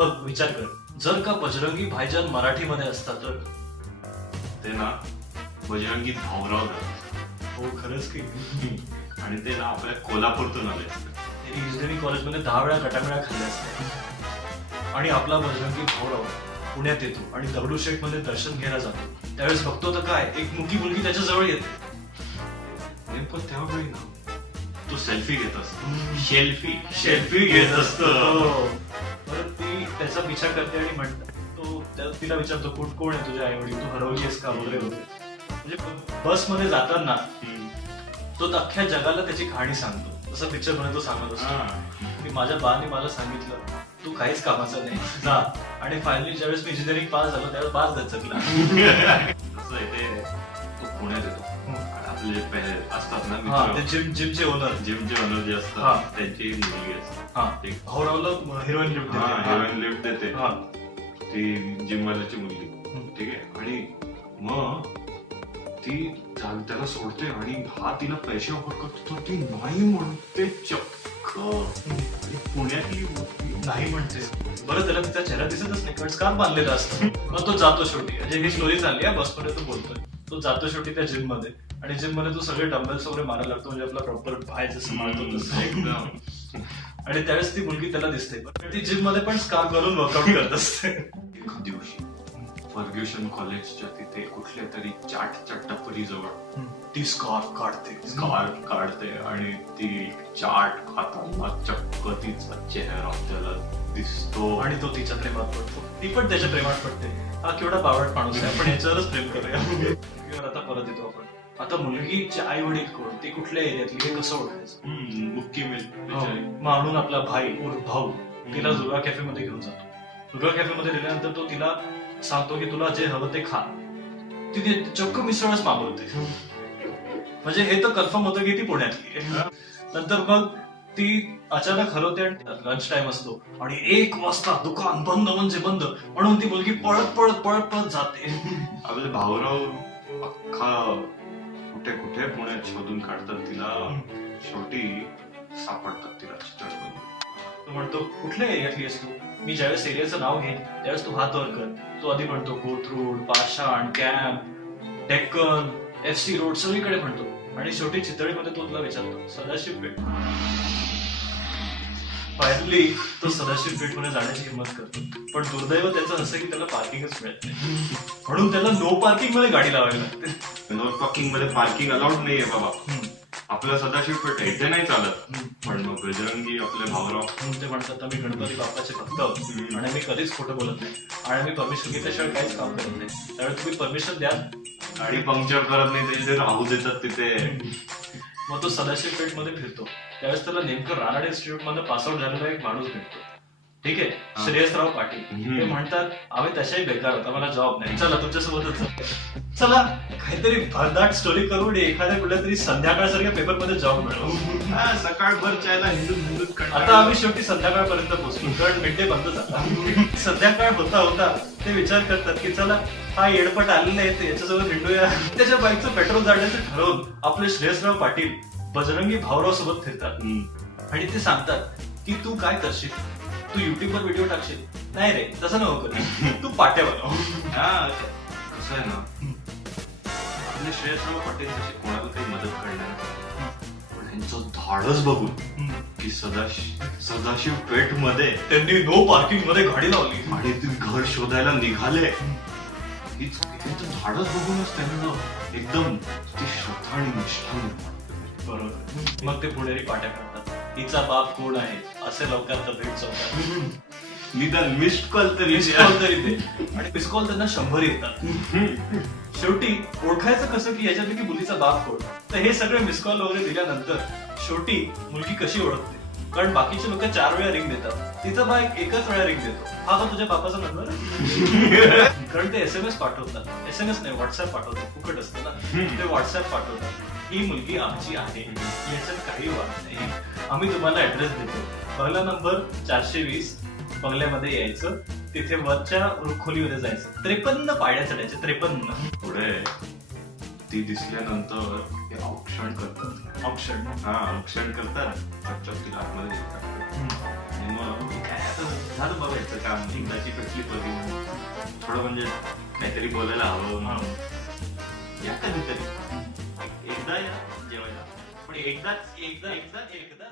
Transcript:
बघ विचार कर, जर का बजरंगी भाईजान मराठीमध्ये असतात तर. ते ना बजरंगी भाऊराव झाले. हो खरंच की. आणि ते ना आपल्या कोल्हापूरतून आले असते. त्यांनी इंजिनिअरिंग कॉलेजमध्ये 10 वेळा गटामेळा खाल्ल्या असतात. आणि आपला बजरंगी भाऊराव पुण्यात येतो आणि दगडूशेठ मध्ये दर्शन घ्यायला जातो. त्यावेळेस बघतो तर काय, एक मुकी मुलगी त्याच्या जवळ येते. नेमकं त्यावेळी ना तो सेल्फी घेत असतो. शेल्फी सेल्फी घेत असतो. परत ती त्याचा पिछा करते आणि तिला विचारतो कोण आहे तुझ्या आई वडील, तू हरवलीस का वगैरे वगैरे. म्हणजे बसमध्ये जाताना तो अख्ख्या जगाला त्याची कहाणी सांगतो. जसं पिक्चर मध्ये तो सांगत असतो की माझ्या बाने मला सांगितलं तू काहीच कामाचा नाही, जा. आणि फायनली ज्यावेळेस मी इंजिनिअरिंग पास झालो त्यावेळेस बास दचकला. असं आहे ते. तो पुण्यात येतो. आपले जे पहिले असतात ना हा, मित्र, ते जिमचे ओनर. जिमचे ओनर जे हा. असतात त्यांची एक मुलगी असते. हा, ते भाऊरावला हिरोईन लिफ्ट हा देते. हिरोईन लिफ्ट देते. हा. ती जिमवाल्याची मुलगी. ठीक आहे. आणि मग ती त्याला सोडते आणि हा तिला पैसे ऑफर करतो. ती नाही म्हणते चक्क. आणि पुण्यातली मुलगी नाही म्हणते. बरं त्याला तिचा चेहरा दिसतच नाही, स्कार्फ बांधलेला असतो. मग तो जातो शेवटी. म्हणजे ही स्टोरी चालली आहे बसमध्ये, तो बोलतोय. तो जातो शेवटी त्या जिम मध्ये आणि जिम मध्ये तो सगळे डंबेल्स वगैरे मारायला लागतो. म्हणजे आपला प्रॉपर पाय जसं मारतो तसं एकदम. आणि त्यावेळेस ती मुलगी त्याला दिसते. पण ती जिम मध्ये पण स्कार्फ घालून वर्कआउट करत असते. एका दिवशी फर्ग्युसन कॉलेजच्या तिथे कुठल्या तरी चाटच्या टपरी जवळ ती स्कार्फ काढते. स्कार्फ काढते आणि ती चाट खाताना चक्क तिचा चेहरा त्याला दिसतो. आणि तो तिच्या प्रेमात पडतो. ती पण त्याच्या प्रेमात पडते. हा केवढा बावट माणूस आहे, आपण याच्यावरच प्रेम करूया. आता परत येतो आपण. आता मुलगीचे आई वडील कोण, ती कुठल्या एरियातली, हे कसं ओळखायचं. मुक्की मिल म्हणून आपला भाई उर्फ भाऊ तिला दुर्गा कॅफे मध्ये घेऊन जातो. दुर्गा कॅफे मध्ये गेल्यानंतर तो तिला सांगतो की तुला जे हवं ते खा. ती चक्क मिसळच मागवते. म्हणजे हे तर कन्फर्म होतं की ती पुण्यातली आहे. नंतर मग ती अचानक हरवते आणि लंच टाइम असतो आणि 1 वाजता दुकान बंद म्हणजे बंद म्हणून ती मुलगी पळत पळत पळत पळत जाते. आपले भाऊराव अख्खा कुठे कुठे पुण्यात शोधून काढतात तिला. शेवटी सापडतात तिला चितळमध्ये. तो म्हणतो कुठल्या एरियातली आहेस तू. मी ज्यावेळेस एरियाचं नाव घेईन त्यावेळेस तू हात वर कर. तो आधी म्हणतो कोथरूड, पाषाण, कॅम्प, डेक्कन, FC रोड, सगळीकडे म्हणतो. आणि शेवटी चितळीमध्ये तो तुला विचारतो सदाशिव पेठ. फायनली तो सदाशिव पेठ मध्ये जाण्याची हिंमत करतो. पण दुर्दैव त्याचं असं की त्याला पार्किंगच मिळत नाही. म्हणून त्याला नो पार्किंग मध्ये गाडी लावावी लागते. नो पार्किंग मध्ये पार्किंग अलाउड नाहीये बाबा. आपलं सदाशिव पेठ इथे नाही चालत. पण मग बजरंगी आपले भाऊराव ते म्हणतात आम्ही गणपती बाप्पाचे भक्त आहोत आणि आम्ही कधीच खोटं बोलत नाही आणि आम्ही परमिशन घेतल्याशिवाय काहीच काम करत नाही. त्यावेळी तुम्ही परमिशन द्या. गाडी पंक्चर करत नाही, त्याचे राहू देतात तिथे. मग तो सदाशिव पेठ मध्ये फिरतो. त्यावेळेस त्याला नेमकं रानाडे इन्स्टिट्यूट मध्ये पासआउट झालेला एक माणूस भेटतो. ठीक आहे, श्रेयसराव पाटील. ते म्हणतात आम्ही तशाही बेकार होता, मला जॉब नाही, चला तुमच्यासोबतच चला काहीतरी भरदाट स्टोरी करून एखाद्या कुठल्या तरी संध्याकाळसारख्या पेपर मध्ये जॉब मिळवू. सकाळभर चायला हिंदूत आता आम्ही शेवटी संध्याकाळपर्यंत पोहोचलो कारण मिड डे बंद झाला. संध्याकाळ होता होता ते विचार करतात की चला हा येडपट आलेला आहे याच्यासोबत हिंडूया. त्याच्या बाईकचं पेट्रोल जाण्याचं ठरवून आपले श्रेयसराव पाटील बजरंगी भाऊराव सोबत फिरतात. आणि ते सांगतात की तू काय करशील, तू युट्यूबवर व्हिडिओ टाकशील. नाही रे तसं नको करू, तू पाट्या बनव. कसं आहे ना, आपले श्रेयसराव पाटील तसे कोणाला काही मदत करणार, पण ह्यांचं धाडस बघून की सदाशिव पेठ मध्ये त्यांनी नो पार्किंग मध्ये गाडी लावली आणि ते घर शोधायला निघाले. त्यांचं धाडस बघूनच त्यांना एकदम ती श्रद्धा आणि निष्ठा निर्माण होते. बरोबर. मग ते पुढेही पाट्या करतात. तिचा बाप कोण आहे असे लवकर भेट चौकात. निदान मिस्ड कॉल तरी दे. आणि मिस कॉल त्यांना 100 येतात. शेवटी ओळखायचं कसं की याच्यातली की मुलीचा बाप कोण. तर हे सगळे मिस कॉल वगैरे दिल्यानंतर शेवटी मुलगी कशी ओळखते, कारण बाकीचे लोक 4 वेळा रिंग देतात, तिचा बाप एकच वेळा रिंग देतो. हा का तुझ्या बापाचा नंबर. कारण ते SMS पाठवतात. SMS नाही, व्हॉट्सअप पाठवतात. फुकट असतं ना ते व्हॉट्सअप पाठवतात. ही मुलगी आमची आहे, याच्यात काही वाद नाही, आम्ही तुम्हाला ऍड्रेस देतो. पहिला नंबर 420 बंगल्यामध्ये यायचं. तिथे वरच्या खोलीमध्ये जायचं. 53 पायऱ्या चढायच्या. 53. पुढे ती दिसल्यानंतर ते औक्षण करतात. ऑप्शन हा औक्षण करतात, चकचक तिला आतमध्ये टाकतात. आणि मग काय आता झालं बघायचं काम, एकदाची पेटली पडली म्हणून थोडं म्हणजे काहीतरी बोलायला हवं. या कधीतरी एकदा या जेवायला, पण एकदाच एकदा एकदा एकदा